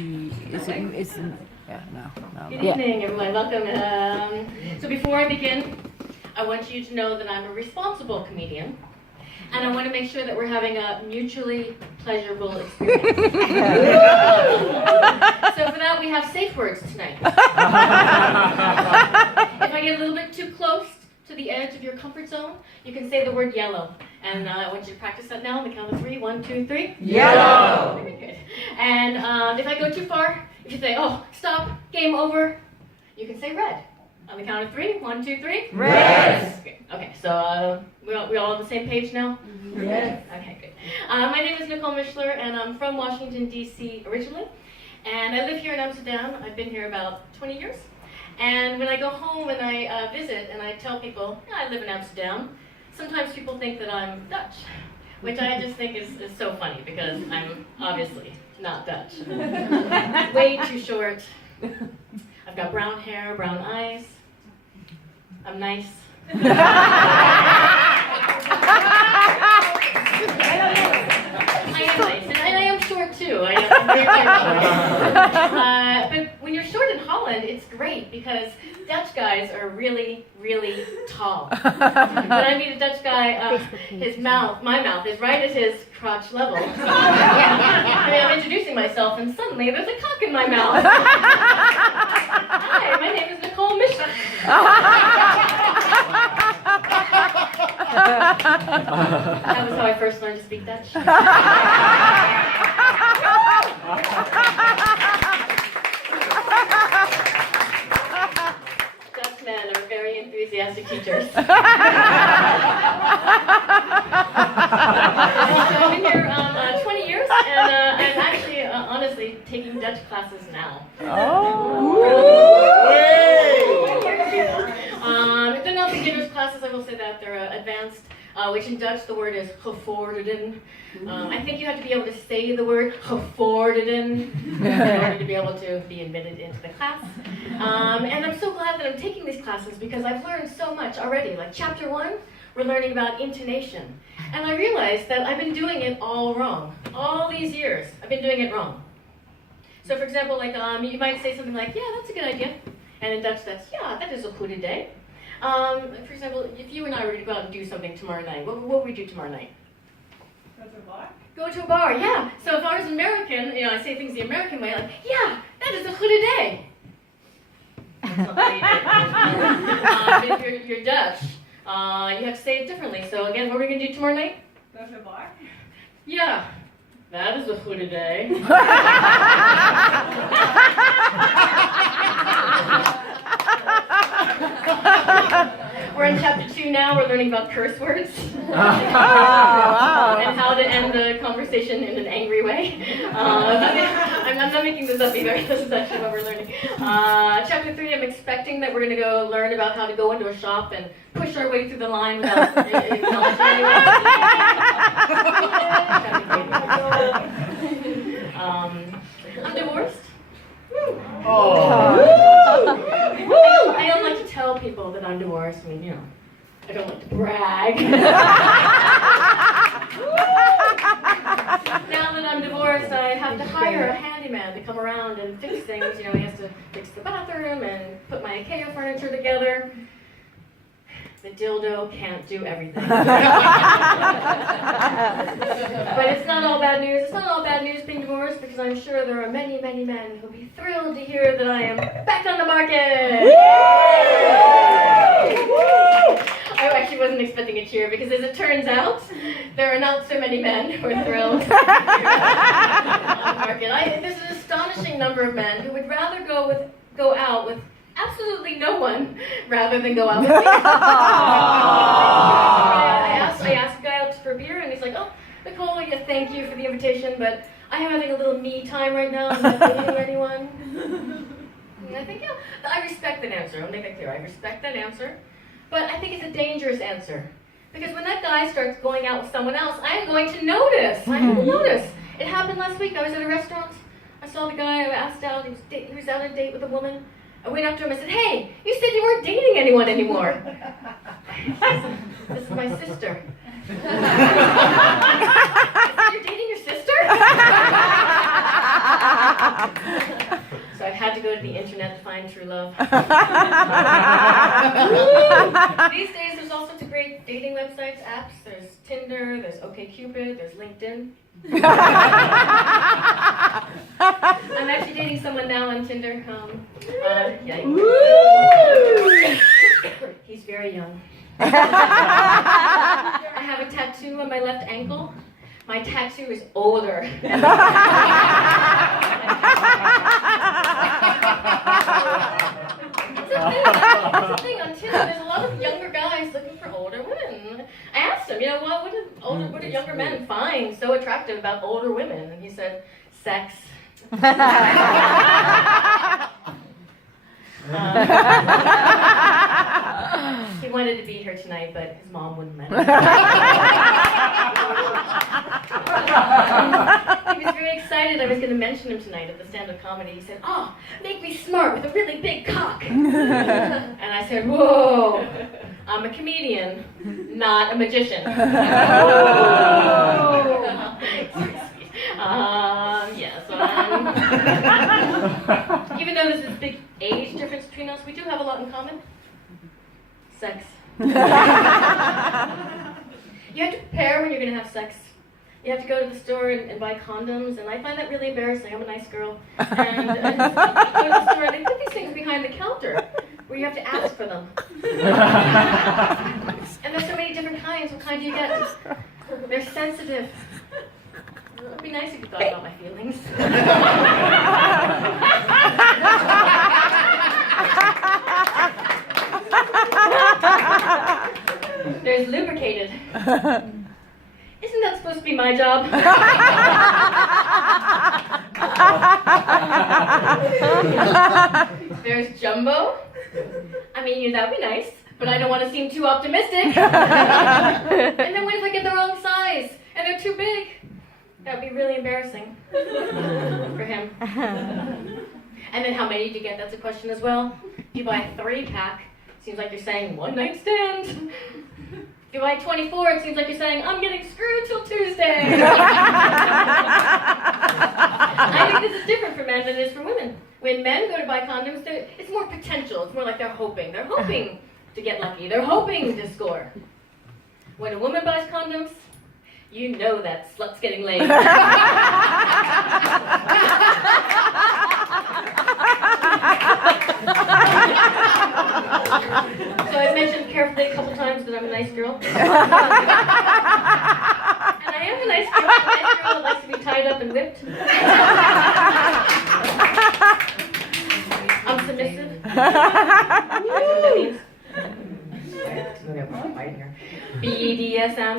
Good evening, everyone. Welcome. So before I begin, I want you to know that I'm a responsible comedian, and I want to make sure that we're having a mutually pleasurable experience. So for that, we have safe words tonight. If I get a little bit too close to the edge of your comfort zone, you can say the word yellow. And I want you to practice that now on the count of 3. 1, 2, 3. Yellow! Very good. And if I go too far, if you say, oh, stop, game over, you can say red. On the count of 3. 1, 2, 3. Red! Okay, so we all on the same page now? Yes. Okay, good. My name is Nicole Mischler, and I'm from Washington, D.C. originally. And I live here in Amsterdam. I've been here about 20 years. And when I go home and I visit and I tell people, yeah, I live in Amsterdam, sometimes people think that I'm Dutch, which I just think is so funny because I'm obviously not Dutch. Way too short. I've got brown hair, brown eyes. I'm nice. I am nice, and I am short too. I'm very, very but when you're short in Holland, it's great because Dutch guys are really, really tall. When I meet a Dutch guy, my mouth is right at his crotch level. I'm introducing myself, and suddenly there's a cock in my mouth. Hi, my name is Nicole Mischler. That was how I first learned to speak Dutch. Dutchmen are very enthusiastic teachers. So I've been here 20 years, and I'm actually, honestly, taking Dutch classes now. They're not beginners classes, I will say that. They're advanced, which in Dutch the word is gevorderd. I think you have to be able to say the word gevorderd in order to be able to be admitted into the class. And I'm so glad that I'm taking these classes because I've learned so much already. Like chapter 1, we're learning about intonation. And I realized that I've been doing it all wrong. All these years, I've been doing it wrong. So for example, like you might say something like, yeah, that's a good idea. And in Dutch, that's, yeah, that is a goede idee. For example, if you and I were to go out and do something tomorrow night, what would we do tomorrow night? Go to a bar? Go to a bar, yeah. So if I was American, I say things the American way, like, yeah, that is a goede idee. That's not how you do it. If you're Dutch, you have to say it differently. So again, what are we going to do tomorrow night? Go to a bar? Yeah, that is a goede idee. We're in chapter 2 now. We're learning about curse words and how to end the conversation in an angry way. I'm not making this up either. This is actually what we're learning. Chapter 3, I'm expecting that we're going to go learn about how to go into a shop and push our way through the line without acknowledging anyone. I'm divorced. I don't like to tell people that I'm divorced. I mean, I don't like to brag. Now that I'm divorced, I have to hire a handyman to come around and fix things. He has to fix the bathroom and put my IKEA furniture together. The dildo can't do everything. But it's not all bad news. It's not all bad news being divorced because I'm sure there are many, many men who'll be thrilled to hear that I am back on the market. I actually wasn't expecting a cheer because as it turns out, there are not so many men who are thrilled to hear that I'm on the market. There's an astonishing number of men who would rather go out with absolutely no one rather than go out with me. I asked a guy out for a beer and he's like, oh, Nicole, yeah, thank you for the invitation, but I'm having a little me time right now. I'm not dating anyone. And I think, I respect that answer. I'll make that clear. I respect that answer. But I think it's a dangerous answer. Because when that guy starts going out with someone else, I am going to notice. I will notice. It happened last week. I was at a restaurant. I saw the guy. I asked out. He was out on a date with a woman. I went up to him and said, hey, you said you weren't dating anyone anymore. This is my sister. You're dating your sister? So I've had to go to the internet to find true love. These days there's all sorts of great dating websites, apps. There's Tinder, there's OkCupid, there's LinkedIn. I'm actually dating someone now on Tinder. Yeah. He's very young. I have a tattoo on my left ankle. My tattoo is older. That's the thing on Tinder. There's a lot of younger guys looking for older women. I asked him, what do younger men find so attractive about older women? And he said, sex. He wanted to be here tonight, but his mom wouldn't let him. He was very excited I was going to mention him tonight at the stand-up comedy. He said, "Oh, make me smart with a really big cock." And I said, "Whoa, I'm a comedian, not a magician." Even though there's this big age difference between us, we do have a lot in common. Sex. You have to prepare when you're going to have sex. You have to go to the store and buy condoms, and I find that really embarrassing. I'm a nice girl. And you go to the store, and they put these things behind the counter where you have to ask for them. And there's so many different kinds. What kind do you get? They're sensitive. It would be nice if you thought about my feelings. There's lubricated. Isn't that supposed to be my job? There's jumbo. I mean, that would be nice, but I don't want to seem too optimistic. And then what if I get the wrong size and they're too big? That would be really embarrassing for him. And then how many do you get? That's a question as well. If you buy a 3-pack, seems like you're saying one night stand. If you buy 24, it seems like you're saying, I'm getting screwed till Tuesday. I think this is different for men than it is for women. When men go to buy condoms, it's more potential. It's more like they're hoping. They're hoping to get lucky. They're hoping to score. When a woman buys condoms, you know that slut's getting laid. So I've mentioned carefully a couple times that I'm a nice girl. And I am a nice girl. I'm a nice girl that likes to be tied up and whipped. I'm submissive. You guys know what that means? BDSM.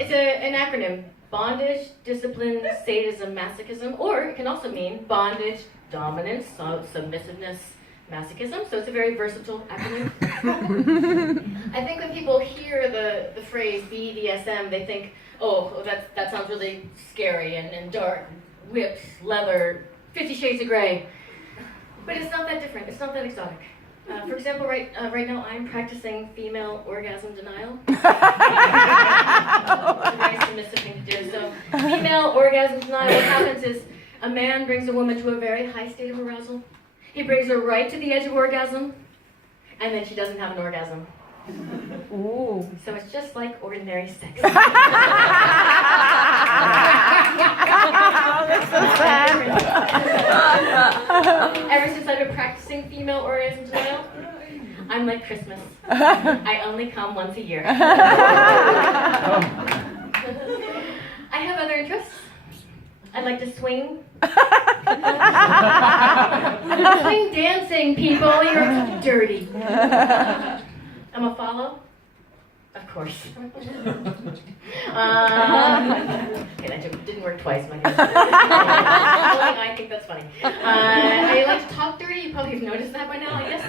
It's an acronym. Bondage, discipline, sadism, masochism, or it can also mean bondage, dominance, submissiveness, masochism. So it's a very versatile acronym. I think when people hear the phrase BDSM, they think, oh, that sounds really scary and dark. Whips, leather, 50 Shades of Grey. But it's not that different. It's not that exotic. For example, right now I'm practicing female orgasm denial. It's a very submissive thing to do. So female orgasm denial, what happens is a man brings a woman to a very high state of arousal. He brings her right to the edge of orgasm, and then she doesn't have an orgasm. Ooh. So it's just like ordinary sex. Oh, that's so sad. Ever since I've been practicing female orgasm denial, I'm like Christmas. I only come once a year. I have other interests. I like to swing. Swing dancing, people. You're dirty. I'm a follow. Of course. Okay, that joke didn't work twice, my goodness. I think that's funny. I like to talk dirty. You probably have noticed that by now, I guess.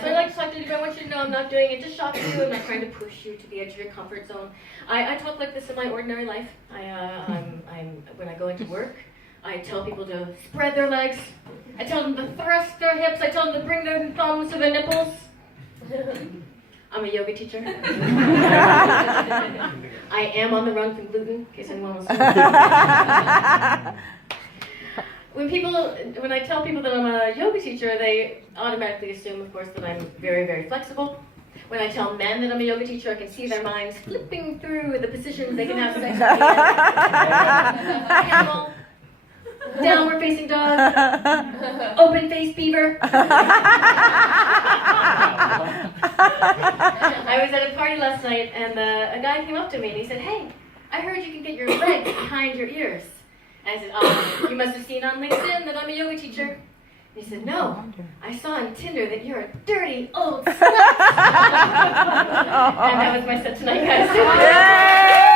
So I like to talk dirty, but I want you to know I'm not doing it to shock you. I'm not trying to push you to the edge of your comfort zone. I talk like this in my ordinary life. When I go into work, I tell people to spread their legs. I tell them to thrust their hips. I tell them to bring their thumbs to their nipples. I'm a yoga teacher. I am on the run from gluten, in case anyone wants to know. when I tell people that I'm a yoga teacher, they automatically assume, of course, that I'm very, very flexible. When I tell men that I'm a yoga teacher, I can see their minds flipping through the positions they can have sex with. Camel, downward facing dog, open face beaver. I was at a party last night, and a guy came up to me and he said, "Hey, I heard you can get your legs behind your ears." And I said, "You must have seen on LinkedIn that I'm a yoga teacher." And he said, "No, I saw on Tinder that you're a dirty old slut." And that was my set tonight, guys.